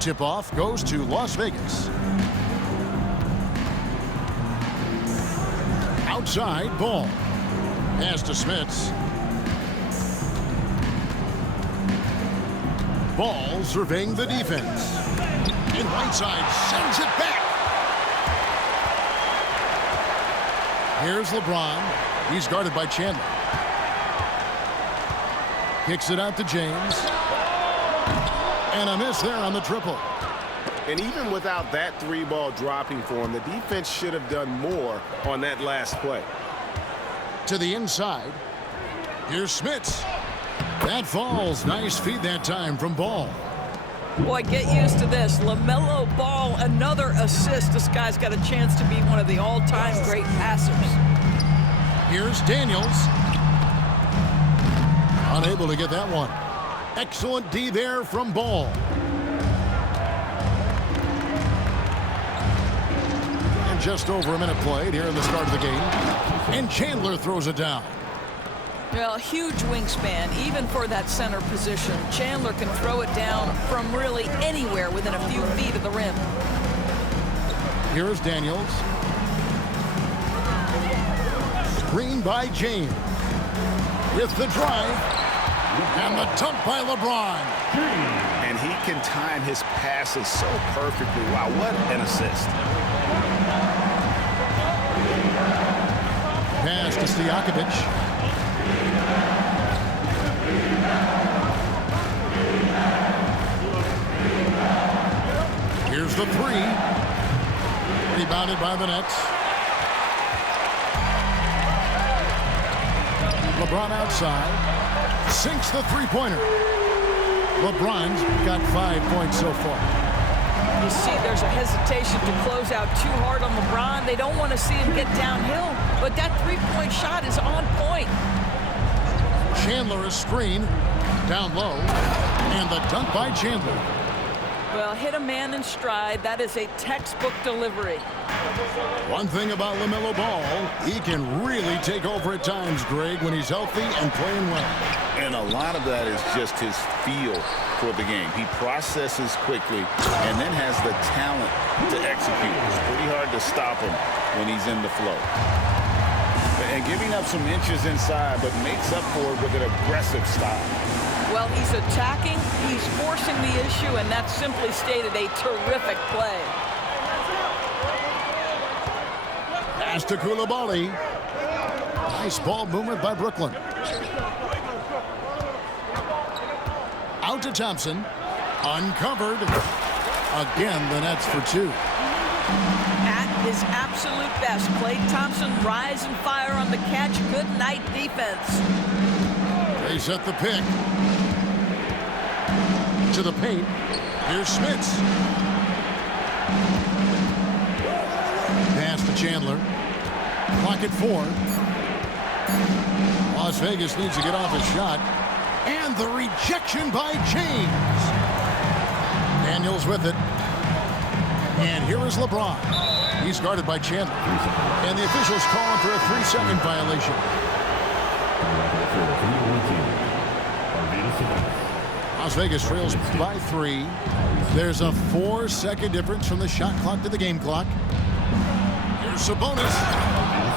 Tip-off goes to Las Vegas. Outside ball. Pass to Smits. Ball surveying the defense. In Whiteside sends it back. Here's LeBron. He's guarded by Chandler. Kicks it out to James. And a miss there on the triple. And even without that three ball dropping for him, the defense should have done more on that last play. To the inside. Here's Smits. That falls. Nice feed that time from Ball. Boy, get used to this. LaMelo Ball, another assist. This guy's got a chance to be one of the all-time great passers. Here's Daniels. Unable to get that one. Excellent D there from Ball. And just over a minute played here in the start of the game. And Chandler throws it down. Well, huge wingspan, even for that center position. Chandler can throw it down from really anywhere within a few feet of the rim. Here's Daniels. Screen by James. With the drive. And the dunk by LeBron. And he can time his passes so perfectly. Wow, what an assist. Pass to Stojakovic. Here's the three. Rebounded by the Nets. LeBron outside. Sinks the three-pointer. LeBron's got 5 points so far. You see there's a hesitation to close out too hard on LeBron. They don't want to see him get downhill, but that three-point shot is on point. Chandler is screened. Down low. And the dunk by Chandler. Well, hit a man in stride. That is a textbook delivery. One thing about LaMelo Ball, he can really take over at times, Greg, when he's healthy and playing well. And a lot of that is just his feel for the game. He processes quickly and then has the talent to execute. It's pretty hard to stop him when he's in the flow. And giving up some inches inside, but makes up for it with an aggressive style. Well, he's attacking, he's forcing the issue, and that's simply stated a terrific play. Pass to Coulibaly. Nice ball movement by Brooklyn. Out to Thompson. Uncovered. Again, the Nets for two. At his absolute best, Klay Thompson rise and fire on the catch. Good night defense. They set the pick. To the paint. Here's Smits. Pass to Chandler. Clock at 4. Las Vegas needs to get off his shot. And the rejection by James. Daniels with it. And here is LeBron. He's guarded by Chandler. And the officials call him for a 3-second violation. Las Vegas trails by 3. There's a 4-second difference from the shot clock to the game clock. Here's Sabonis.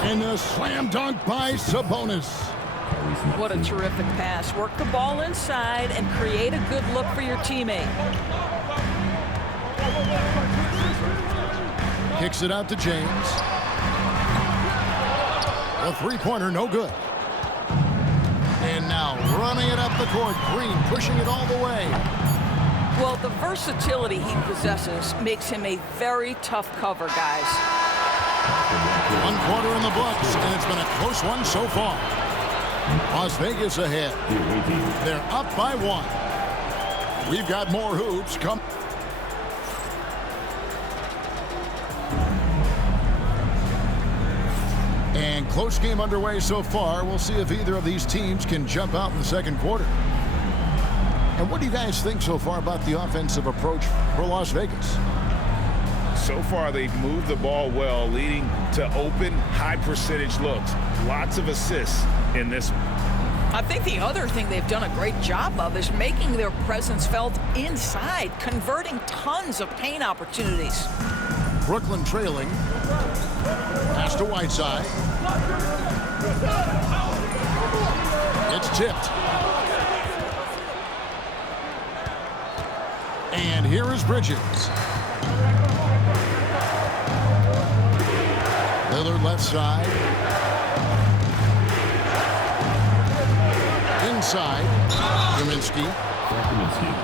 And a slam dunk by Sabonis. What a terrific pass. Work the ball inside and create a good look for your teammate. Kicks it out to James. A three-pointer, no good. And now running it up the court. Green pushing it all the way. Well, the versatility he possesses makes him a very tough cover, guys. 1 quarter in the books, and it's been a close one so far. Las Vegas ahead. They're up by 1. We've got more hoops coming. And close game underway so far. We'll see if either of these teams can jump out in the second quarter. And what do you guys think so far about the offensive approach for Las Vegas? So far, they've moved the ball well, leading to open, high-percentage looks. Lots of assists in this one. I think the other thing they've done a great job of is making their presence felt inside, converting tons of paint opportunities. Brooklyn trailing. Pass to Whiteside. It's tipped. And here is Bridges. Lillard left side. Inside. Kaminsky.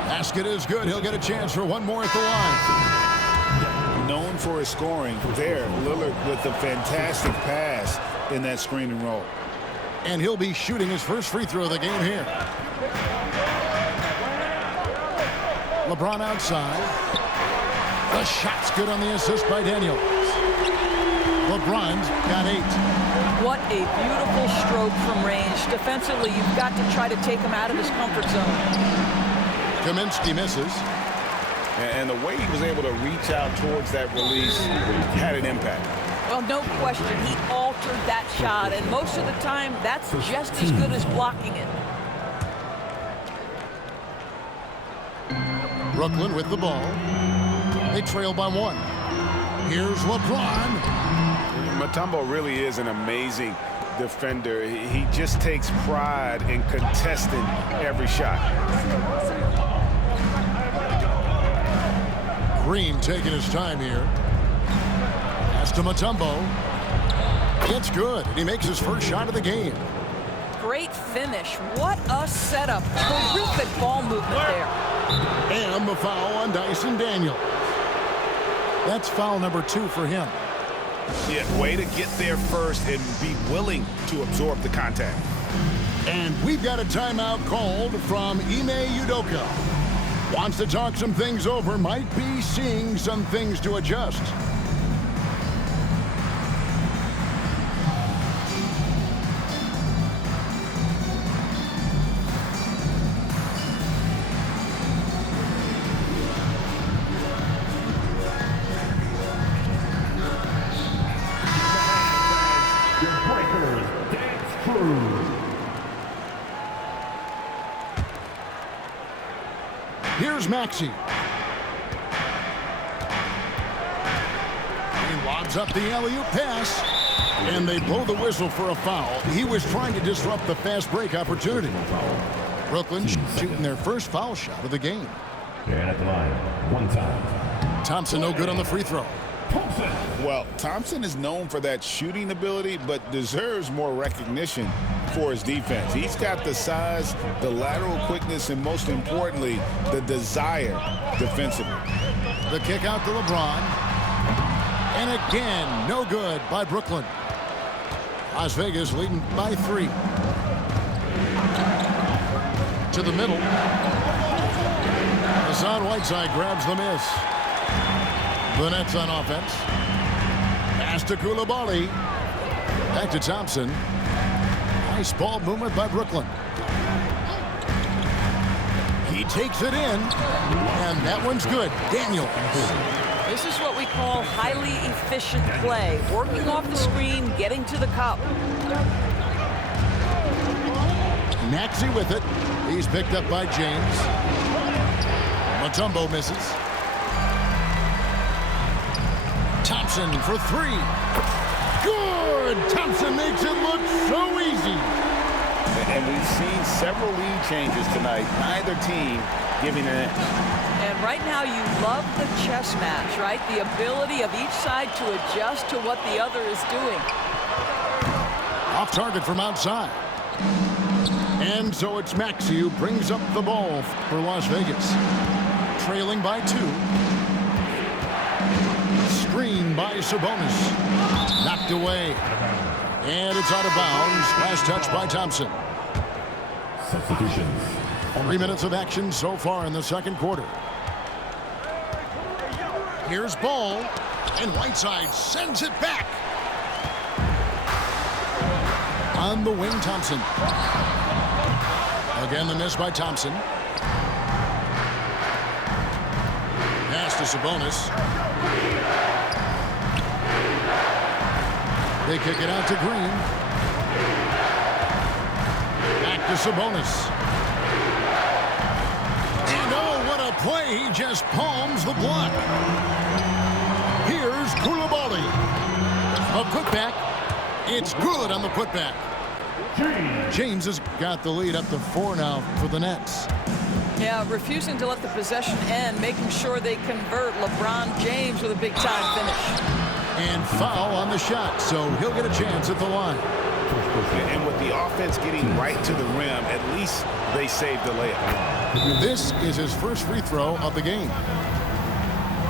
Basket is good. He'll get a chance for one more at the line. Known for his scoring there, Lillard with a fantastic pass in that screen and roll. And he'll be shooting his first free throw of the game here. LeBron outside. The shot's good on the assist by Daniels. LeBron's got 8. What a beautiful stroke from range. Defensively, you've got to try to take him out of his comfort zone. Kaminsky misses. And the way he was able to reach out towards that release had an impact. Well, no question, he altered that shot, and most of the time, that's just as good as blocking it. Brooklyn with the ball. They trail by 1. Here's LeBron. Mutombo really is an amazing defender. He just takes pride in contesting every shot. Green taking his time here. Pass to Mutombo. It's good, and he makes his first shot of the game. Great finish. What a setup. Terrific ball movement there. And the foul on Dyson Daniels. That's foul number 2 for him. Yeah, way to get there first and be willing to absorb the contact. And we've got a timeout called from Ime Udoka. Wants to talk some things over, might be seeing some things to adjust. Here's Maxey. He lobs up the alley-oop pass, and they blow the whistle for a foul. He was trying to disrupt the fast break opportunity. Brooklyn shooting their first foul shot of the game. And at the line, 1 time. Thompson no good on the free throw. Well, Thompson is known for that shooting ability, but deserves more recognition for his defense. He's got the size, the lateral quickness, and most importantly, the desire defensively. The kick out to LeBron. And again, no good by Brooklyn. Las Vegas leading by 3. To the middle. Hassan Whiteside grabs the miss. The Nets on offense. Pass to Coulibaly. Back to Thompson. Nice ball movement by Brooklyn. He takes it in, and that one's good. Daniels. This is what we call highly efficient play. Working off the screen, getting to the cup. Maxey with it. He's picked up by James. Mutombo misses. Thompson for 3. Good! Thompson makes it look so easy. And we've seen several lead changes tonight. Neither team giving an inch. And right now you love the chess match, right? The ability of each side to adjust to what the other is doing. Off target from outside. And so it's Maxey who brings up the ball for Las Vegas. Trailing by 2. Screen by Sabonis. Knocked away. And it's out of bounds. Last touch by Thompson. Substitutions. 3 minutes of action so far in the second quarter. Here's Ball. And Whiteside sends it back. On the wing, Thompson. Again, the miss by Thompson. Pass to Sabonis. They kick it out to Green. Back to Sabonis. And oh, what a play. He just palms the block. Here's Koulibaly. A putback. It's good on the putback. James has got the lead up to 4 now for the Nets. Yeah, refusing to let the possession end, making sure they convert. LeBron James with a big-time finish. And foul on the shot, so he'll get a chance at the line. And with the offense getting right to the rim, at least they saved the layup. This is his first free throw of the game.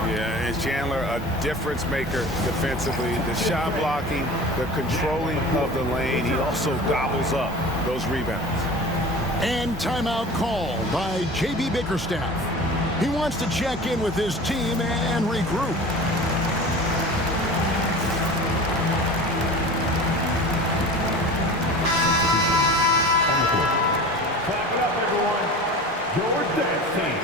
Yeah, and Chandler, a difference maker defensively. The shot blocking, the controlling of the lane. He also gobbles up those rebounds. And timeout call by J.B. Bickerstaff. He wants to check in with his team and regroup. Clap it up, everyone. Your dance team.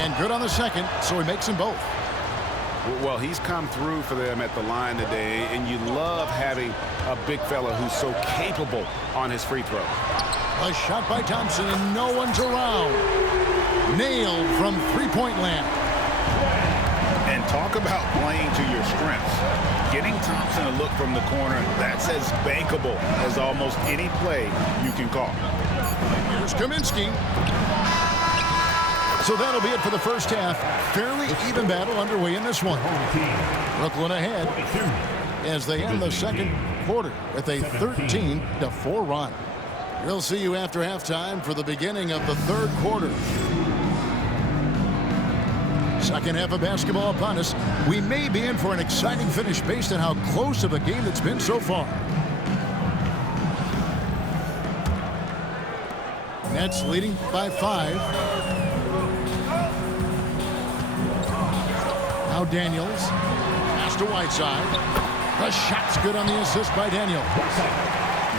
And good on the second, so he makes them both. Well, he's come through for them at the line today, and you love having a big fella who's so capable on his free throw. A shot by Thompson, and no one's around. Nailed from three-point land. And talk about playing to your strengths. Getting Thompson a look from the corner, that's as bankable as almost any play you can call. Here's Kaminsky. So that'll be it for the first half. Fairly even battle underway in this one. Brooklyn ahead as they end the second quarter with a 13-4 run. We'll see you after halftime for the beginning of the third quarter. Second half of basketball upon us. We may be in for an exciting finish based on how close of a game it's been so far. Nets leading by 5. Now Daniels. Pass to Whiteside. The shot's good on the assist by Daniels.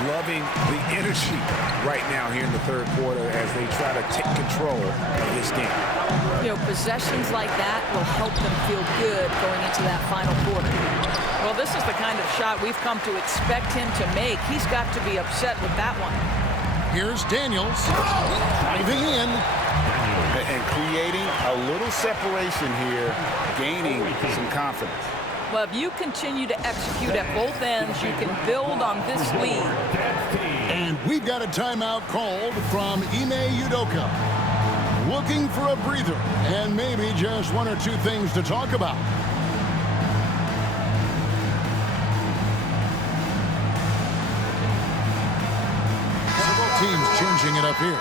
Loving the energy right now here in the third quarter as they try to take control of this game. You know, possessions like that will help them feel good going into that final quarter. Well, this is the kind of shot we've come to expect him to make. He's got to be upset with that one. Here's Daniels. Driving in. And creating a little separation here, gaining some confidence. Well, if you continue to execute at both ends, you can build on this lead. And we've got a timeout called from Ime Udoka. Looking for a breather and maybe just one or two things to talk about. Several teams changing it up here.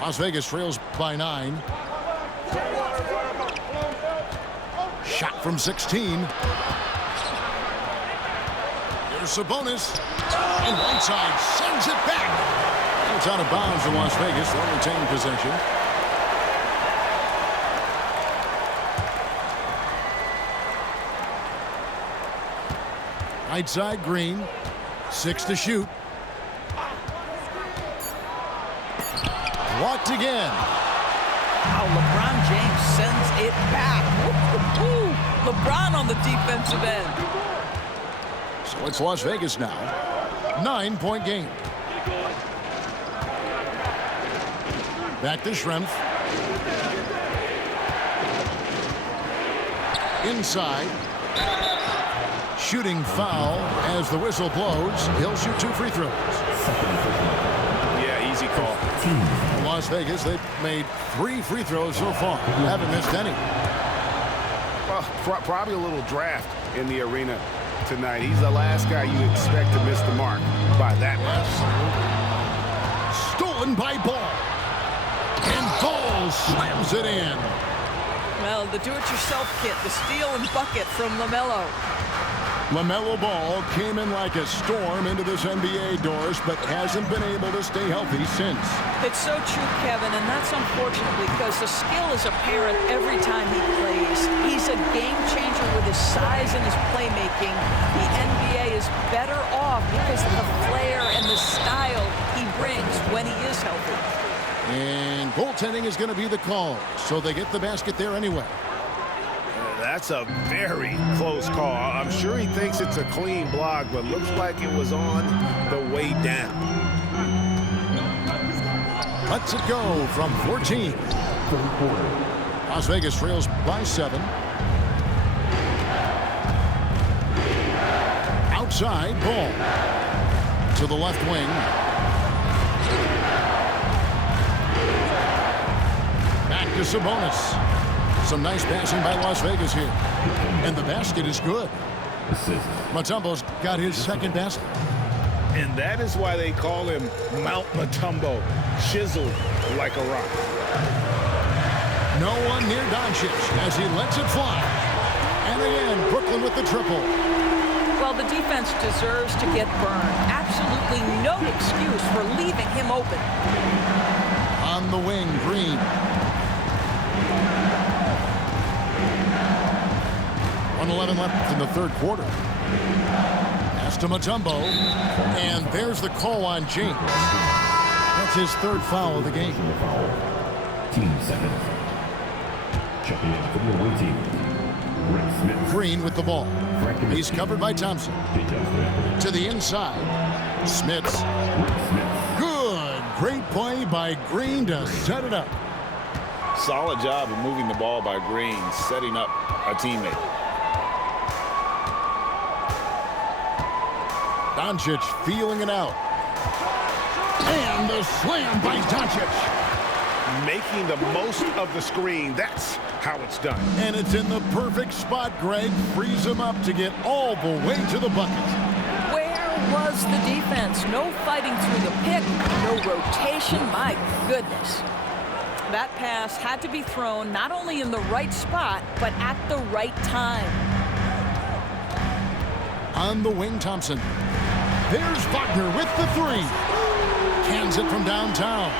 Las Vegas trails by 9. Shot from 16. Here's Sabonis. And Whiteside sends it back. It's out of bounds in Las Vegas. They'll retain possession. Whiteside, Green. 6 to shoot. Blocked again. Wow, LeBron James sends it back. Woo-hoo-hoo. LeBron on the defensive end. So it's Las Vegas now. 9-point game. Back to Schrempf. Inside. Shooting foul as the whistle blows. He'll shoot 2 free throws. Yeah, easy call. Las Vegas, they've made 3 free throws so far. Haven't missed any. Well, probably a little draft in the arena tonight. He's the last guy you expect to miss the mark by that much. Stolen by Ball. And Ball slams it in. Well, the do-it-yourself kit, the steal and bucket from LaMelo. LaMelo Ball came in like a storm into this NBA, Doris, but hasn't been able to stay healthy since. It's so true, Kevin, and that's unfortunate because the skill is apparent every time he plays. He's a game changer with his size and his playmaking. The NBA is better off because of the flair and the style he brings when he is healthy. And goaltending is going to be the call, so they get the basket there anyway. That's a very close call. I'm sure he thinks it's a clean block, but looks like it was on the way down. Lets it go from 14. Las Vegas trails by 7. Outside ball to the left wing. Back to Sabonis. Some nice passing by Las Vegas here. And the basket is good. Mutombo's got his second basket. And that is why they call him Mount Mutombo, chiseled like a rock. No one near Doncic as he lets it fly. And again, Brooklyn with the triple. Well, the defense deserves to get burned. Absolutely no excuse for leaving him open. On the wing, Green. 1:11 left in the third quarter. Pass to Mutombo. And there's the call on James. That's his third foul of the game. Team seconds. Checking in for the away team. Rick Smith. Green with the ball. He's covered by Thompson. To the inside. Smits. Good. Great play by Green to set it up. Solid job of moving the ball by Green, setting up a teammate. Doncic feeling it out. And the slam by Doncic. Making the most of the screen. That's how it's done. And it's in the perfect spot, Greg. Frees him up to get all the way to the bucket. Where was the defense? No fighting through the pick, no rotation. My goodness. That pass had to be thrown not only in the right spot, but at the right time. On the wing, Thompson. There's Wagner with the three. Cans it from downtown.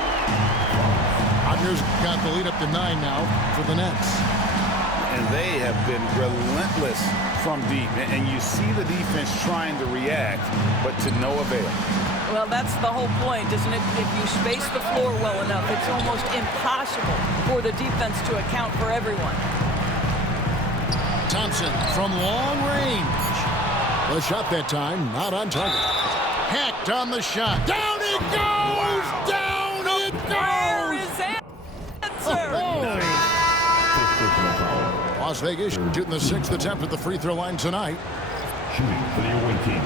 Wagner's got the lead up to 9 now for the Nets. And they have been relentless from deep. And you see the defense trying to react, but to no avail. Well, that's the whole point, isn't it? If you space the floor well enough, it's almost impossible for the defense to account for everyone. Thompson from long range. The shot that time, not on target. Hacked on the shot. Down it goes! Wow. Down it goes! Where is that answer? Las Vegas shooting the 6th attempt at the free throw line tonight. Shooting for the away team.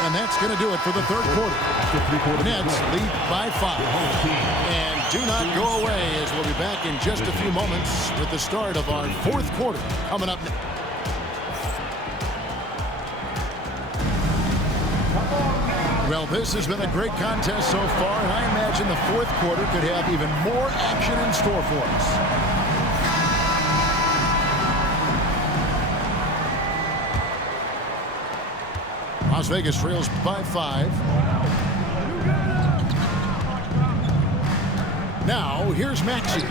And that's going to do it for the third quarter. Nets lead by 5. And do not go away, as we'll be back in just a few moments with the start of our fourth quarter coming up next. Well, this has been a great contest so far, and I imagine the fourth quarter could have even more action in store for us. Las Vegas trails by 5. Now, here's Maxey.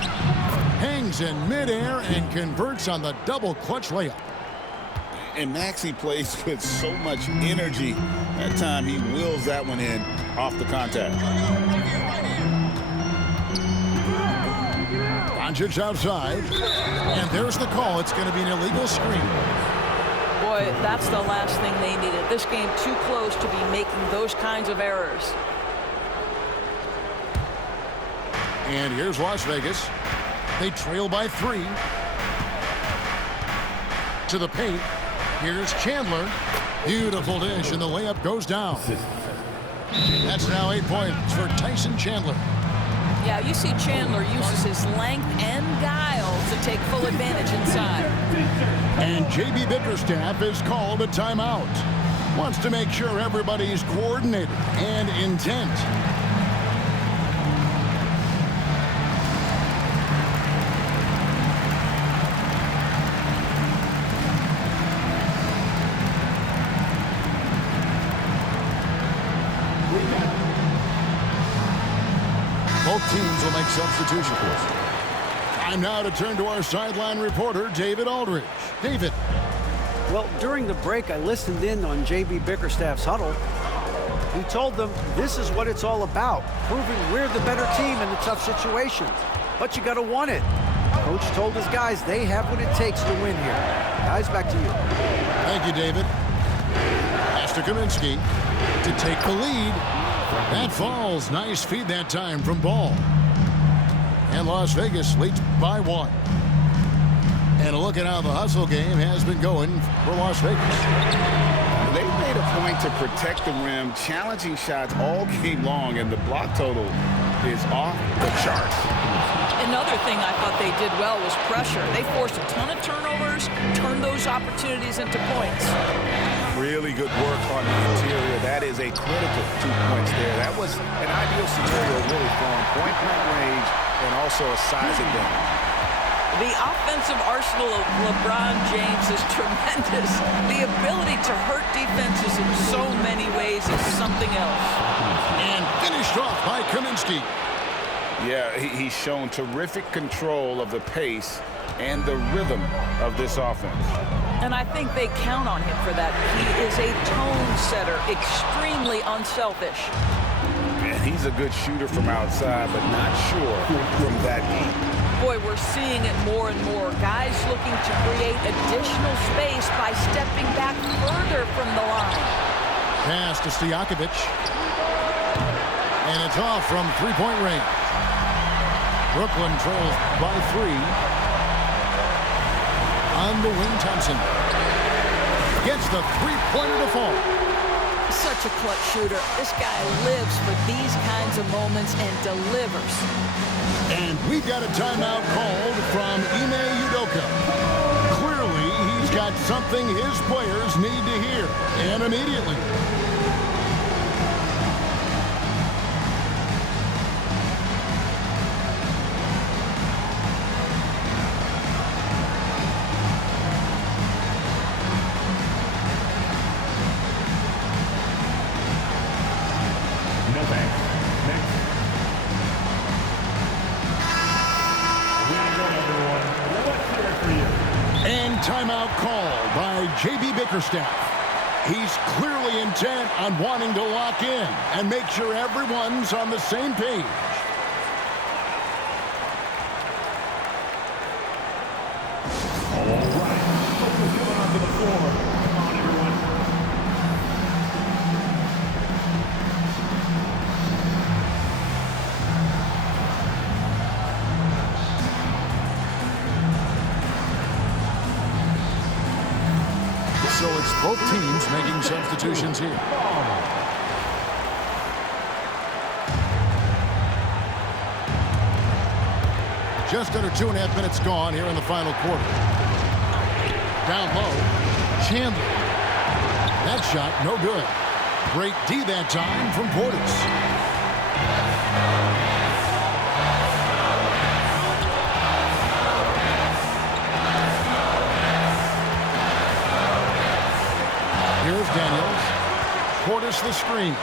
Hangs in midair and converts on the double clutch layup. And Maxey plays with so much energy. That time he wheels that one in off the contact. Doncic outside. And there's the call. It's going to be an illegal screen. Boy, that's the last thing they needed. This game too close to be making those kinds of errors. And here's Las Vegas. They trail by 3. To the paint. Here's Chandler. Beautiful dish, and the layup goes down. That's now 8 points for Tyson Chandler. Yeah, you see Chandler uses his length and guile to take full advantage inside. And J.B. Bickerstaff is called a timeout. Wants to make sure everybody's coordinated and intent. Both teams will make substitutions. Time now to turn to our sideline reporter, David Aldridge. David. Well, during the break, I listened in on J.B. Bickerstaff's huddle. He told them this is what it's all about, proving we're the better team in the tough situations. But you got to want it. Coach told his guys they have what it takes to win here. Guys, back to you. Thank you, David. Pass to Kaminsky to take the lead. That falls. Nice feed that time from Ball. And Las Vegas leads by 1. And a look at how the hustle game has been going for Las Vegas. They made a point to protect the rim, challenging shots all game long, and the block total is off the charts. Another thing I thought they did well was pressure. They forced a ton of turnovers, turned those opportunities into points. Really good work on the interior. That is a critical 2 points there. That was an ideal scenario, really, from point-blank range and also a size advantage. The offensive arsenal of LeBron James is tremendous. The ability to hurt defenses in so many ways is something else. And finished off by Kaminsky. Yeah, he's shown terrific control of the pace and the rhythm of this offense. And I think they count on him for that. He is a tone setter, extremely unselfish. And he's a good shooter from outside, but not sure from that deep. Boy, we're seeing it more and more. Guys looking to create additional space by stepping back further from the line. Pass to Stojakovic. And it's off from three-point range. Brooklyn trails by 3. On the wing, Thompson gets the three-pointer to fall. Such a clutch shooter. This guy lives for these kinds of moments and delivers. And we've got a timeout called from Ime Udoka. Clearly, he's got something his players need to hear, and immediately. No thanks. Next. Welcome, everyone. Let's hear it for you. And timeout called by J.B. Bickerstaff. He's clearly intent on wanting to lock in and make sure everyone's on the same page. All right. Focus coming onto the floor. Come on, everyone. So it's both teams making substitutions here. Just under 2.5 minutes gone here in the final quarter. Down low, Chandler. That shot, no good. Great D that time from Portis. Here's Daniels. Portis the screen.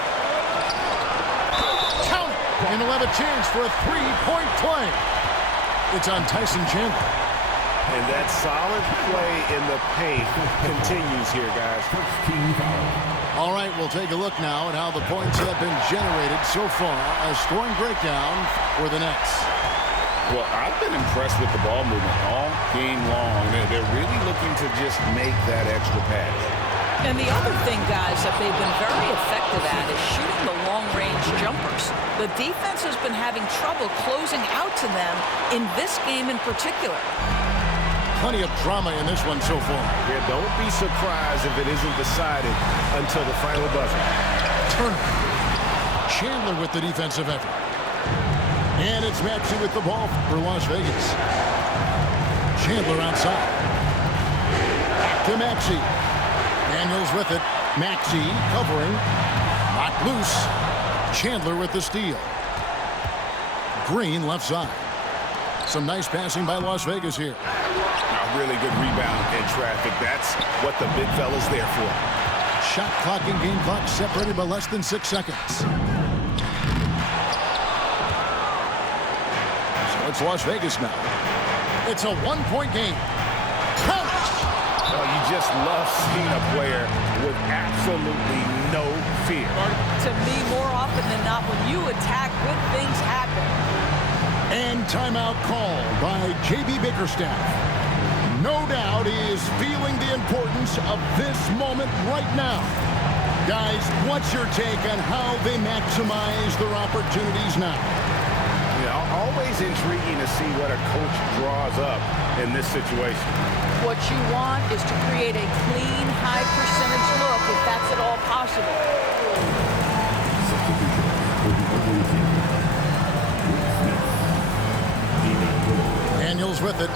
Count it! And he'll have a chance for a three-point play. It's on Tyson Chandler. And that solid play in the paint continues here, guys. All right, we'll take a look now at how the points have been generated so far. A scoring breakdown for the Nets. Well, I've been impressed with the ball movement all game long. They're really looking to just make that extra pass. And the other thing, guys, that they've been very effective at is shooting the long-range jumpers. The defense has been having trouble closing out to them in this game in particular. Plenty of drama in this one so far. Yeah, don't be surprised if it isn't decided until the final buzzer. Turner. Chandler with the defensive effort. And it's Maxey with the ball for Las Vegas. Chandler outside. Back to Maxey. Daniels with it. Maxey covering. Not loose. Chandler with the steal. Green left side. Some nice passing by Las Vegas here. A really good rebound in traffic. That's what the big fella's there for. Shot clock and game clock separated by less than 6 seconds. So it's Las Vegas now. It's a one-point game. Count it! Well, you just love seeing a player with absolutely no fear. To me, more often than not, when you attack, good things happen. And timeout called by J.B. Bickerstaff. No doubt he is feeling the importance of this moment right now. Guys, what's your take on how they maximize their opportunities now? Always intriguing to see what a coach draws up in this situation. What you want is to create a clean, high percentage look, if that's at all possible. Substitution for the away team. Rick Smith. Daniels with it.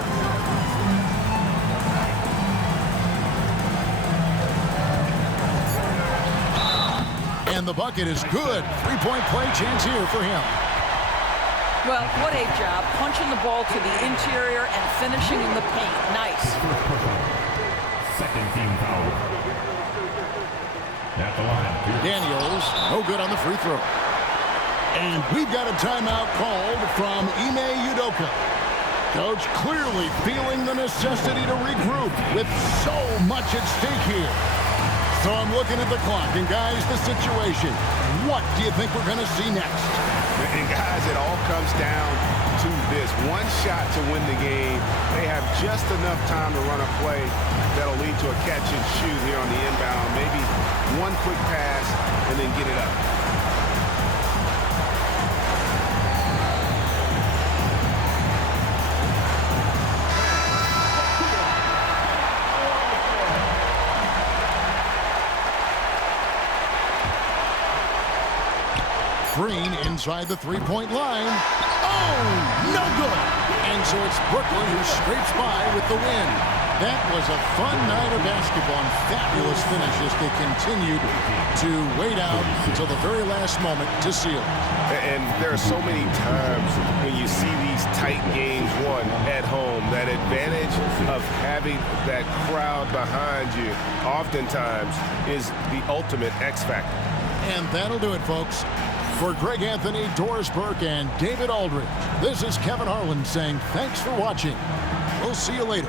And the bucket is good. Three-point play chance here for him. Well, what a job. Punching the ball to the interior and finishing in the paint. Nice. Second team foul. At the line. Daniels, no good on the free throw. And we've got a timeout called from Ime Udoka. Coach clearly feeling the necessity to regroup with so much at stake here. So I'm looking at the clock, and guys, the situation. What do you think we're going to see next? And guys, it all comes down to this. One shot to win the game. They have just enough time to run a play that'll lead to a catch and shoot here on the inbound. Maybe one quick pass and then get it up. Green inside the three-point line. Oh, no good. And so it's Brooklyn who scrapes by with the win. That was a fun night of basketball and fabulous finish as they continued to wait out until the very last moment to seal it. And there are so many times when you see these tight games won at home, that advantage of having that crowd behind you oftentimes is the ultimate X factor. And that'll do it, folks. For Greg Anthony, Doris Burke, and David Aldridge, this is Kevin Harlan saying thanks for watching. We'll see you later.